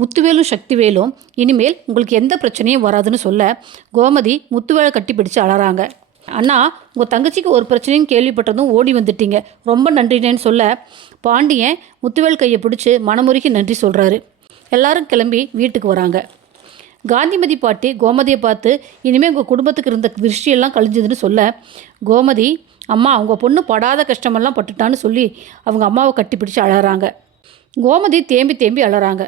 முத்துவேலும் சக்திவேலும் இனிமேல் உங்களுக்கு எந்த பிரச்சனையும் வராதுன்னு சொல்ல கோமதி முத்துவேலை கட்டி பிடிச்சு அழறாங்க. அண்ணா, உங்கள் தங்கச்சிக்கு ஒரு பிரச்சனையும் கேள்விப்பட்டதும் ஓடி வந்துட்டீங்க, ரொம்ப நன்றினேன்னு சொல்ல பாண்டியன் முத்துவேல் கையை பிடிச்சி மனமுருகி நன்றி சொல்கிறாரு. எல்லாரும் கிளம்பி வீட்டுக்கு வராங்க. காந்திமதி பாட்டி கோமதியை பார்த்து இனிமேல் உங்கள் குடும்பத்துக்கு இருந்த திருஷ்டியெல்லாம் கழிஞ்சதுன்னு சொல்ல கோமதி, அம்மா அவங்க பொண்ணு படாத கஷ்டமெல்லாம் பட்டுட்டான்னு சொல்லி அவங்க அம்மாவை கட்டி பிடிச்சி அழறாங்க. கோமதி தேம்பி தேம்பி அழறாங்க.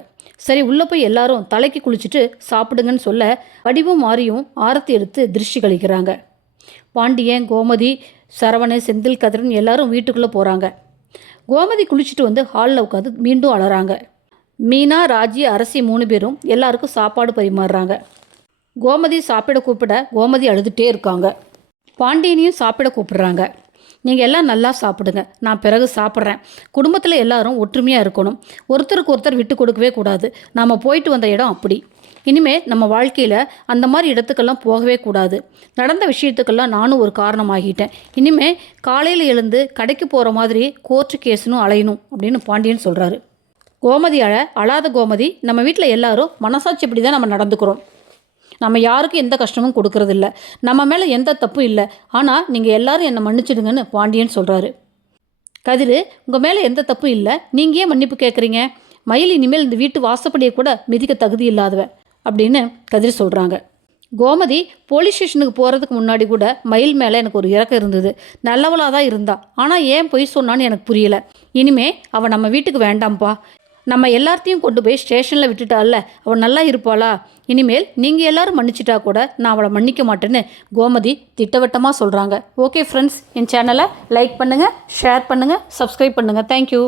சரி, உள்ளே போய் எல்லாரும் தலைக்கு குளிச்சுட்டு சாப்பிடுங்கன்னு சொல்ல வடிவும் மாறியும் ஆரத்தி எடுத்து திருஷ்டி கழிக்கிறாங்க. பாண்டியன், கோமதி, சரவணன், செந்தில், கதிரன் எல்லாரும் வீட்டுக்குள்ளே போகிறாங்க. கோமதி குளிச்சுட்டு வந்து ஹாலில் உட்காந்து மீண்டும் அழறாங்க. மீனா, ராஜி, அரசி 3 பேரும் எல்லாருக்கும் சாப்பாடு பரிமாறுறாங்க. கோமதி சாப்பிட கூப்பிட கோமதி அழுதுகிட்டே இருக்காங்க. பாண்டியனையும் சாப்பிட கூப்பிடுறாங்க. நீங்கள் எல்லாம் நல்லா சாப்பிடுங்க, நான் பிறகு சாப்பிட்றேன். குடும்பத்தில் எல்லாரும் ஒற்றுமையாக இருக்கணும், ஒருத்தருக்கு ஒருத்தர் விட்டு கொடுக்கவே கூடாது. நாம் போயிட்டு வந்த இடம் அப்படி. இனிமேல் நம்ம வாழ்க்கையில் அந்த மாதிரி இடத்துக்கெல்லாம் போகவே கூடாது. நடந்த விஷயத்துக்கெல்லாம் நானும் ஒரு காரணமாகிட்டேன். இனிமேல் காலையில் எழுந்து கடைக்கு போகிற மாதிரி கோர்ட்டு கேஸுன்னு அலையணும் அப்படின்னு பாண்டியன் சொல்கிறாரு. கோமதி அழாத கோமதி, நம்ம வீட்டில் எல்லாரும் மனசாட்சிப்படி தான் நம்ம நடந்துக்கிறோம். நம்ம யாருக்கும் எந்த கஷ்டமும் கொடுக்கறதில்ல, நம்ம மேலே எந்த தப்பும் இல்லை. ஆனால் நீங்கள் எல்லாரும் என்னை மன்னிச்சிடுங்கன்னு பாண்டியன் சொல்கிறாரு. கதிர், உங்கள் மேலே எந்த தப்பும் இல்லை, நீங்கள் ஏன் மன்னிப்பு கேட்குறீங்க? மயில் இனிமேல் இந்த வீட்டு வாசப்படியை கூட மிதிக்க தகுதி இல்லாதவ அப்படின்னு கதிர் சொல்கிறாங்க. கோமதி, போலீஸ் ஸ்டேஷனுக்கு போகிறதுக்கு முன்னாடி கூட மயில் மேலே எனக்கு ஒரு இறக்கம் இருந்தது. நல்லவளாக தான் இருந்தா, ஆனால் ஏன் பொய் சொன்னான்னு எனக்கு புரியலை. இனிமே அவள் நம்ம வீட்டுக்கு வேண்டாம்ப்பா. நம்ம எல்லாத்தையும் கொண்டு போய் ஸ்டேஷனில் விட்டுட்டால, அவள் நல்லா இருப்பாளா? இனிமேல் நீங்கள் எல்லாரும் மன்னிச்சிட்டா கூட நான் அவளை மன்னிக்க மாட்டேன்னு கோமதி திட்டவட்டமாக சொல்கிறாங்க. ஓகே ஃப்ரெண்ட்ஸ், என் சேனலை லைக் பண்ணுங்கள், ஷேர் பண்ணுங்கள், சப்ஸ்கிரைப் பண்ணுங்கள். தேங்க்யூ.